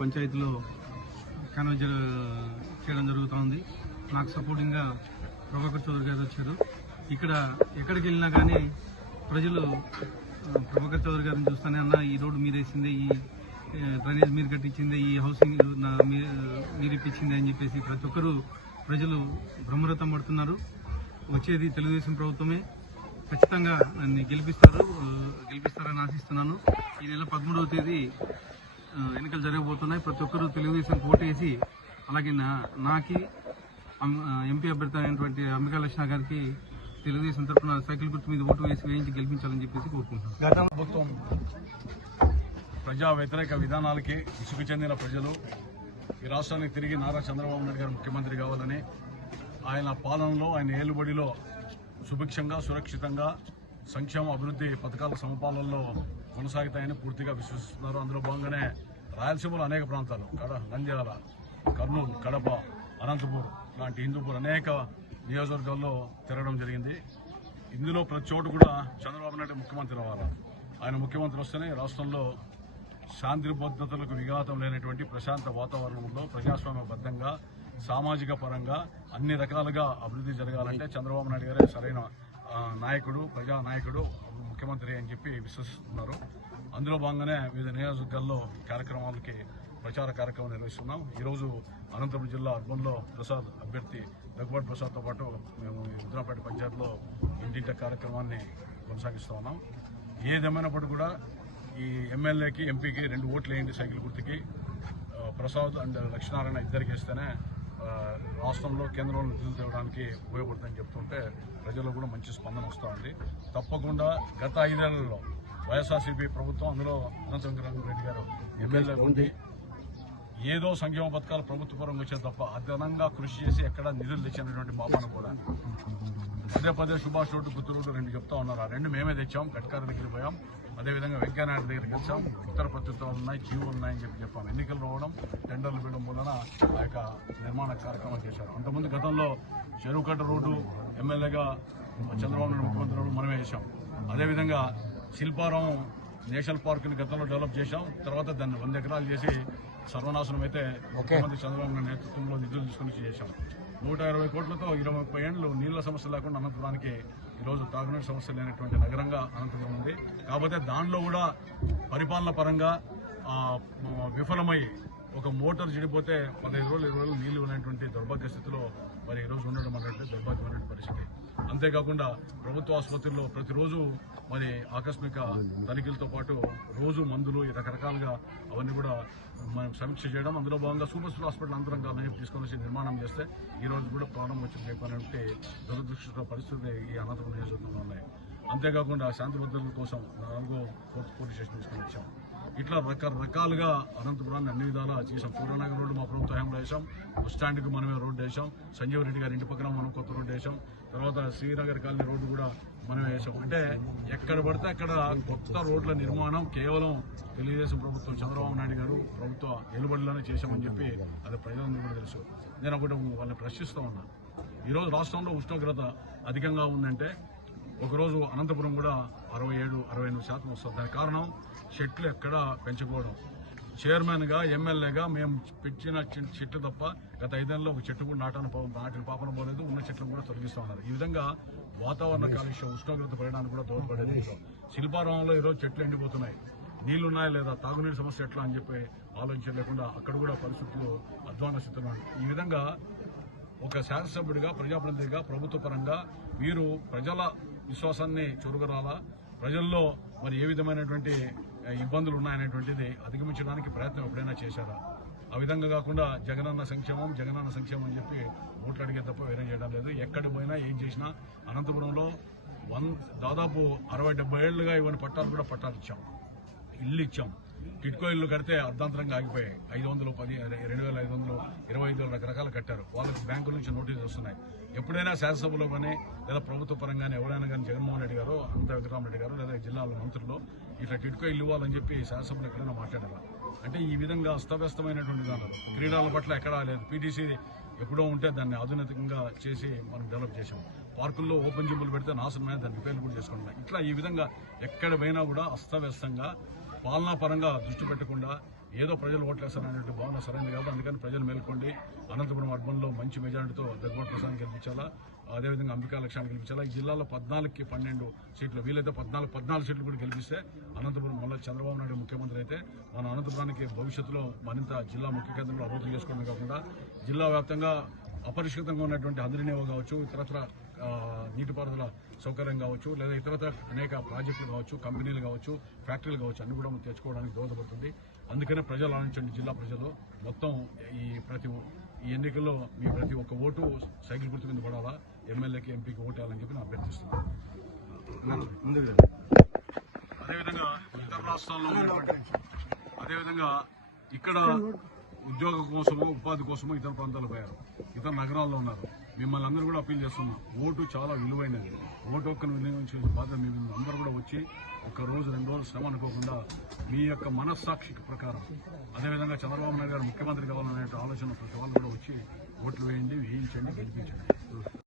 పంచాయతీలో కన్వెన్షన్ చేయడం జరుగుతోంది. నాకు సపోర్టింగ్గా ప్రభాకర్ చౌదరి గారు వచ్చారు. ఇక్కడ ఎక్కడికి వెళ్ళినా కానీ ప్రజలు ప్రభాకర్ చౌదరి గారిని చూస్తూనే అన్న ఈ రోడ్డు మీరు వేసిందే, ఈ డ్రైనేజ్ మీరు కట్టించిందే, ఈ హౌసింగ్ మీరు ఇప్పించిందే అని చెప్పేసి ప్రతి ఒక్కరూ ప్రజలు బ్రహ్మరథం పడుతున్నారు. వచ్చేది తెలుగుదేశం ప్రభుత్వమే, ఖచ్చితంగా నన్ను గెలిపిస్తారని ఆశిస్తున్నాను. ఈ నెల 13వ తేదీ ఎన్నికలు జరగబోతున్నాయి. ప్రతి ఒక్కరూ తెలుగుదేశం ఓటేసి అలాగే నాకి ఎంపీ అభ్యర్థి అయినటువంటి అంబికా లక్ష్మణ గారికి తెలుగుదేశం తరఫున సైకిల్ గుర్తు మీద ఓటు వేయించి గెలిపించాలని చెప్పేసి కోరుకుంటున్నాను. గత ప్రభుత్వం ప్రజా వ్యతిరేక విధానాలకి విసుగు చెందిన ప్రజలు ఈ రాష్ట్రానికి తిరిగి నారా చంద్రబాబు నాయుడు గారు ముఖ్యమంత్రి కావాలని, ఆయన పాలనలో ఆయన ఏలుబడిలో సుభిక్షంగా సురక్షితంగా సంక్షేమ అభివృద్ధి పథకాల సమపాలనలో కొనసాగుతాయని పూర్తిగా విశ్వసిస్తున్నారు. అందులో భాగంగానే రాయలసీమలో అనేక ప్రాంతాలు నంద్యాల, కర్నూలు, కడప, అనంతపూర్ లాంటి హిందూపూర్ అనేక నియోజకవర్గాల్లో తిరగడం జరిగింది. ఇందులో ప్రతి చోటు కూడా చంద్రబాబు నాయుడు ముఖ్యమంత్రి అవ్వాలి. ఆయన ముఖ్యమంత్రి వస్తేనే రాష్ట్రంలో శాంతి భద్రతలకు విఘాతం లేనటువంటి ప్రశాంత వాతావరణంలో ప్రజాస్వామ్యబద్ధంగా సామాజిక పరంగా అన్ని రకాలుగా అభివృద్ధి జరగాలంటే చంద్రబాబు నాయుడు గారే సరైన నాయకుడు, ప్రజానాయకుడు, ముఖ్యమంత్రి అని చెప్పి విశ్వసిస్తున్నారు. అందులో భాగంగానే వివిధ నియోజకవర్గాల్లో కార్యక్రమాలకి ప్రచార కార్యక్రమం నిర్వహిస్తున్నాం. ఈరోజు అనంతపురం జిల్లా అర్బన్లో ప్రసాద్ అభ్యర్థి దగ్గుబాటి ప్రసాద్తో పాటు మేము రుద్రాపేట పంచాయతీలో ఇంటింటి కార్యక్రమాన్ని కొనసాగిస్తూ ఉన్నాం. ఏదేమైనప్పటికీ కూడా ఈ ఎమ్మెల్యేకి, ఎంపీకి 2 ఓట్లు వేయండి సైకిల్ గుర్తుకి. ప్రసాద్ అండ్ లక్ష్మీనారాయణ ఇద్దరికి ఇస్తేనే రాష్ట్రంలో కేంద్రంలో నిధులు తేవడానికి ఉపయోగపడుతుందని చెప్తుంటే ప్రజల్లో కూడా మంచి స్పందన వస్తూ ఉంది. తప్పకుండా గత 5 ఏళ్లలో వైఎస్ఆర్సీపీ ప్రభుత్వం, అందులో అనంత వెంకటరెడ్డి గారు ఎమ్మెల్యే ఉండి ఏదో సంక్షేమ పథకాలు ప్రభుత్వ పరంగా వచ్చే తప్ప అదనంగా కృషి చేసి ఎక్కడ నిధులు తెచ్చినటువంటి మాపన కూడా పదే సుభాష్ రోడ్డు, గుత్తు రోడ్డు 2 చెప్తా ఉన్నారు. ఆ 2 మేమే తెచ్చాం. గట్కారి దగ్గరికి పోయాం. అదేవిధంగా వెంకయ్యనాయుడు దగ్గరికి వచ్చాం. ఉత్తర ప్రత్యుత్తరాలు ఉన్నాయి, జీవోలు ఉన్నాయని చెప్పాం. ఎన్నికలు రావడం, టెండర్లు వేయడం వలన ఆ యొక్క నిర్మాణ కార్యక్రమం చేశారు. అంతకుముందు గతంలో చెరువుకట్ట రోడ్డు ఎమ్మెల్యేగా చంద్రబాబు నాయుడు ముఖ్యమంత్రి మనమే చేశాం. అదేవిధంగా శిల్పారావం నేషనల్ పార్కుని గతంలో డెవలప్ చేశాం. తర్వాత దాన్ని 100 ఎకరాలు చేసి సర్వనాశనం అయితే ముఖ్యమంత్రి చంద్రబాబు నాయుడు నేతృత్వంలో నిధులు తీసుకుని చేశాం. 120 కోట్లతో 20-30 ఏళ్లు నీళ్ల సమస్య లేకుండా అనంతపురానికి ఈరోజు తాగునీటి సమస్య లేనటువంటి నగరంగా అనంతపురం ఉంది. కాకపోతే దానిలో కూడా పరిపాలన పరంగా విఫలమై ఒక మోటార్ చెడిపోతే 15 రోజులు 20 రోజులు నీళ్లు ఉన్నటువంటి దౌర్భాగ్య స్థితిలో మరి ఈరోజు ఉండడం అనేటువంటి దౌర్భాగ్యమైన పరిస్థితి. అంతేకాకుండా ప్రభుత్వ ఆసుపత్రుల్లో ప్రతిరోజు మరి ఆకస్మిక తనిఖీలతో పాటు రోజు మందులు ఈ రకరకాలుగా అవన్నీ కూడా మనం సమీక్ష చేయడం, అందులో భాగంగా సూపర్ స్పెషల్ హాస్పిటల్ అంతరంగాలని తీసుకొని వచ్చి నిర్మాణం చేస్తే ఈ రోజు కూడా ప్రాణం వచ్చి చెప్పాలంటే దురదృష్ట పరిస్థితి ఈ అనంతపురం నియోజకవర్గంలో ఉన్నాయి. అంతేకాకుండా శాంతి భద్రతల కోసం 4వ పోలీస్ స్టేషన్ తీసుకొని వచ్చాం. ఇట్లా రకరకాలుగా అనంతపురాన్ని అన్ని విధాలా చేసాం. పూర్వనగర్ రోడ్డు మా ప్రభుత్వ హయాంలో వేసాం. బస్ స్టాండ్కి మనమే రోడ్డు వేసాం. సంజీవ్ రెడ్డి గారి ఇంటి పక్కన మనం కొత్త రోడ్డు వేసాం. తర్వాత శ్రీనగర్ కాలనీ రోడ్డు కూడా మనమే వేసాం. అంటే ఎక్కడ పడితే అక్కడ కొత్త రోడ్ల నిర్మాణం కేవలం తెలుగుదేశం ప్రభుత్వం, చంద్రబాబు నాయుడు గారు ప్రభుత్వ ఏలుబడిలోనే చేశామని చెప్పి అది ప్రజలందరూ కూడా తెలుసు. నేను ఒకటి వాళ్ళని ప్రశ్నిస్తూ ఉన్నా. ఈరోజు రాష్ట్రంలో ఉష్ణోగ్రత అధికంగా ఉందంటే ఒకరోజు అనంతపురం కూడా 67-68% వస్తుంది. దానికి కారణం చెట్లు ఎక్కడా పెంచుకోవడం. చైర్మన్గా, ఎమ్మెల్యేగా మేము పెట్టిన చెట్లు తప్ప గత 5 ఏళ్లలో ఒక చెట్టు కూడా నాటిన పాపన పోలేదు. ఉన్న చెట్లను కూడా తొలగిస్తూ ఉన్నారు. ఈ విధంగా వాతావరణ కాలుష్యం, ఉష్ణోగ్రత పెరగడానికి కూడా దోహదపడేది. శిల్పారామంలో ఈరోజు చెట్లు ఎండిపోతున్నాయి. నీళ్లున్నాయా లేదా, తాగునీటి సమస్య ఎట్లా అని చెప్పి ఆలోచన లేకుండా అక్కడ కూడా పరిస్థితులు అధ్వాన స్థితిలో ఉన్నాయి. ఈ విధంగా ఒక శాసనసభ్యుడిగా, ప్రజాప్రతినిధిగా, ప్రభుత్వ పరంగా మీరు ప్రజల విశ్వాసాన్ని చొరగరాలా, ప్రజల్లో మరి ఏ విధమైనటువంటి ఇబ్బందులు ఉన్నాయనేటువంటిది అధిగమించడానికి ప్రయత్నం ఎప్పుడైనా చేశారా? ఆ విధంగా కాకుండా జగనన్న సంక్షేమం అని చెప్పి ఓట్లు అడిగే తప్ప వేరే చేయడం లేదు. ఎక్కడికి పోయినా ఏం చేసినా అనంతపురంలో దాదాపు 60-70 ఏళ్లుగా ఇవన్నీ పట్టాలు కూడా పట్టాలు ఇచ్చాం, ఇల్లు ఇచ్చాం. టిట్కో ఇల్లు కడితే అర్ధాంతరంగా ఆగిపోయాయి. 510, 2500, 25 రకరకాలు కట్టారు. వాళ్ళకి బ్యాంకుల నుంచి నోటీసులు వస్తున్నాయి. ఎప్పుడైనా శాసనసభలో కానీ లేదా ప్రభుత్వ పరంగానే ఎవరైనా కానీ జగన్మోహన్ రెడ్డి గారు, అనంత వెంకటరామరెడ్డి గారు లేదా జిల్లాల మంత్రులు ఇట్లా టిట్కో ఇల్లు ఇవ్వాలని చెప్పి శాసనసభలో ఎక్కడైనా మాట్లాడారా? అంటే ఈ విధంగా అస్తవ్యస్తమైనటువంటి విధానాలు. క్రీడల పట్ల ఎక్కడా లేదు. పీటీసీ ఎప్పుడో ఉంటే దాన్ని ఆధునికంగా చేసి మనం డెవలప్ చేసాం. పార్కుల్లో ఓపెన్ జిమ్లు పెడితే నాశనమైన దాన్ని రిపేర్లు కూడా చేసుకుంటున్నాం. ఇట్లా ఈ విధంగా ఎక్కడ పోయినా కూడా అస్తవ్యస్తంగా పాలనా పరంగా దృష్టి పెట్టకుండా ఏదో ప్రజలు ఓట్లేస్తారనేటువంటి భావన సరైనది కాదు. అందుకని ప్రజలు మేల్కొండి అనంతపురం అర్బన్లో మంచి మెజారిటీతో దగ్గోటి ప్రసాద్ గెలిపించాలా, అదేవిధంగా అంబికా లక్ష్యాన్ని గెలిపించాలా. ఈ జిల్లాలో 14కి 12 సీట్లు, వీలైతే 14 సీట్లు కూడా గెలిపిస్తే అనంతపురం మళ్ళీ చంద్రబాబు నాయుడు ముఖ్యమంత్రి అయితే మన అనంతపురానికి భవిష్యత్తులో మరింత జిల్లా ముఖ్య కేంద్రంలో అభివృద్ధి చేసుకోవడమే కాకుండా జిల్లా వ్యాప్తంగా అపరిష్కృతంగా ఉన్నటువంటి హంద్రినేవ కావచ్చు, ఇతరత్ర నీటిపారుదల సౌకర్యం కావచ్చు, లేదా ఇతరత్ర అనేక ప్రాజెక్టులు కావచ్చు, కంపెనీలు కావచ్చు, ఫ్యాక్టరీలు కావచ్చు, అన్ని కూడా తెచ్చుకోవడానికి దోహదపడుతుంది. అందుకనే ప్రజలు ఆలోచించండి, జిల్లా ప్రజలు మొత్తం ఈ ఎన్నికల్లో మీ ప్రతి ఒక్క ఓటు సైకిల్ గుర్తు మీద పడాలా, ఎమ్మెల్యేకి ఎంపీకి ఓటు వేయాలని చెప్పి నేను అభ్యర్థిస్తున్నాను. అదేవిధంగా ఇతర రాష్ట్రాల్లో అదేవిధంగా ఇక్కడ ఉద్యోగం కోసమో ఉపాధి కోసమో ఇతర ప్రాంతాలు పోయారు, ఇతర నగరాల్లో ఉన్నారు. మిమ్మల్ని అందరూ కూడా అప్పీల్ చేస్తున్నాం, ఓటు చాలా విలువైనది. ఓటు హక్కును వినియోగించే బాధ్యత మీ అందరూ కూడా వచ్చి 1 రోజు 2 రోజులు శ్రమ అనుకోకుండా మీ యొక్క మనస్సాక్షి ప్రకారం, అదేవిధంగా చంద్రబాబు నాయుడు గారు ముఖ్యమంత్రి కావాలనే ఆలోచన ప్రతి వాళ్ళు కూడా వచ్చి ఓట్లు వేయండి, వేయించండి, గెలిపించండి.